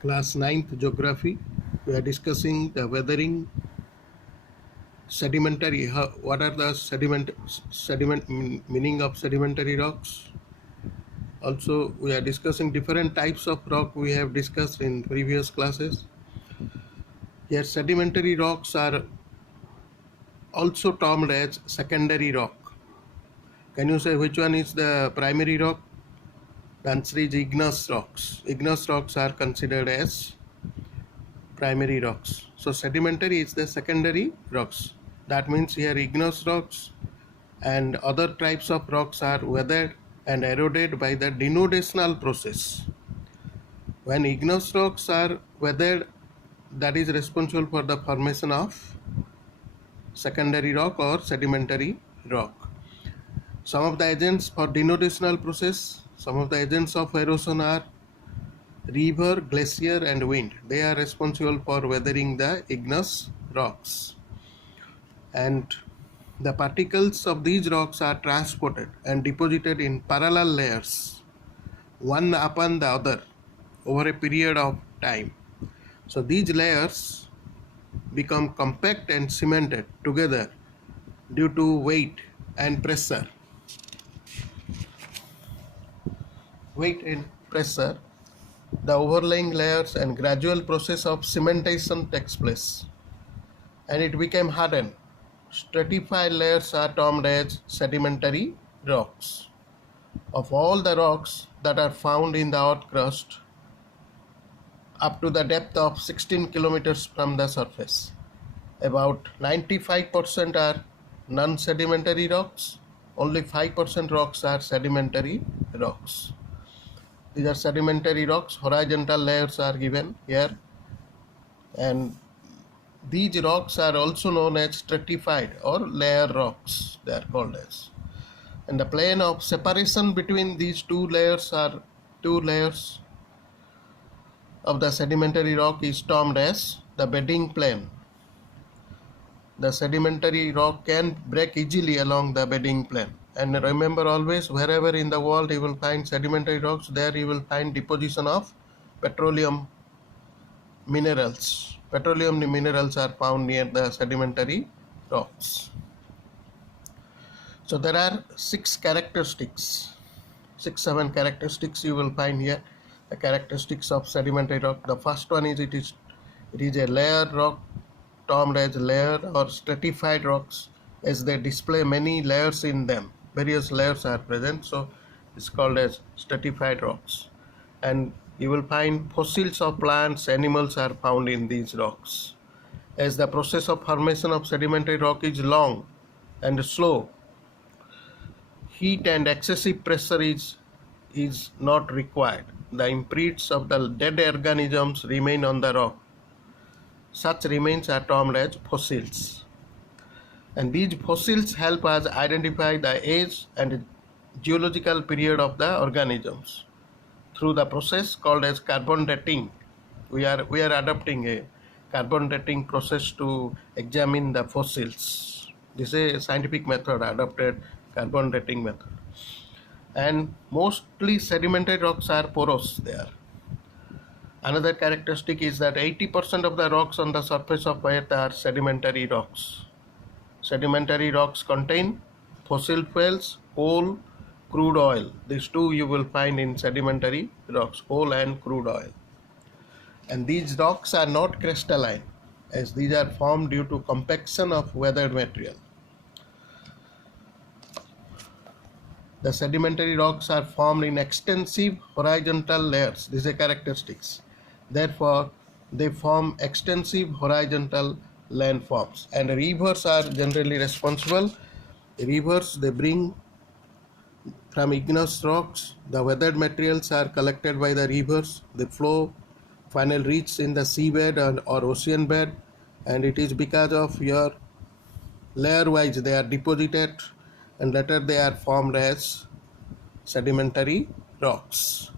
Class 9th Geography. We are discussing the weathering, sedimentary. What are the sediment meaning of sedimentary rocks? Also, we are discussing different types of rock we have discussed in previous classes. Here, sedimentary rocks are also termed as secondary rock. Can you say which one is the primary rock? The answer is igneous rocks. Igneous rocks are considered as primary rocks. So sedimentary is the secondary rocks. That means here igneous rocks and other types of rocks are weathered and eroded by the denudation process. When igneous rocks are weathered, that is responsible for the formation of secondary rock or sedimentary rock. Some of the agents for denudation process, some of the agents of erosion are river, glacier and wind. They are responsible for weathering the igneous rocks. And the particles of these rocks are transported and deposited in parallel layers, one upon the other, over a period of time. So these layers become compact and cemented together due to weight and pressure. Weight and pressure, the overlaying layers and gradual process of cementation takes place, and it became hardened. Stratified layers are termed as sedimentary rocks. Of all the rocks that are found in the earth crust up to the depth of 16 kilometers from the surface, about 95% are non-sedimentary rocks. Only 5% rocks are sedimentary rocks. These are sedimentary rocks. Horizontal layers are given here, and these rocks are also known as stratified or layer rocks, they are called as. And the plane of separation between these two layers of the sedimentary rock is termed as the bedding plane. The sedimentary rock can break easily along the bedding plane. And remember always, wherever in the world you will find sedimentary rocks, there you will find deposition of petroleum minerals. Petroleum minerals are found near the sedimentary rocks. So there are 7 characteristics you will find here. The characteristics of sedimentary rock. The first one is it is a layer rock, termed as layer or stratified rocks, as they display many layers in them. Various layers are present, so it's called as stratified rocks. And you will find fossils of plants, animals are found in these rocks. As the process of formation of sedimentary rock is long and slow, heat and excessive pressure is not required. The imprints of the dead organisms remain on the rock. Such remains are termed as fossils. And these fossils help us identify the age and geological period of the organisms through the process called as carbon dating. We are adopting a carbon dating process to examine the fossils. This is a scientific method, adopted carbon dating method. And mostly sedimentary rocks are porous there. Another characteristic is that 80% of the rocks on the surface of earth are sedimentary rocks. Sedimentary rocks contain fossil fuels, coal, crude oil. These two you will find in sedimentary rocks, coal and crude oil. And these rocks are not crystalline, as these are formed due to compaction of weathered material. The sedimentary rocks are formed in extensive horizontal layers. These are characteristics. Therefore, they form extensive horizontal landforms. And rivers are generally responsible. Rivers, they bring from igneous rocks. The weathered materials are collected by the rivers. They flow, finally reach in the seabed or ocean bed. And it is because of your layer-wise they are deposited, and later they are formed as sedimentary rocks.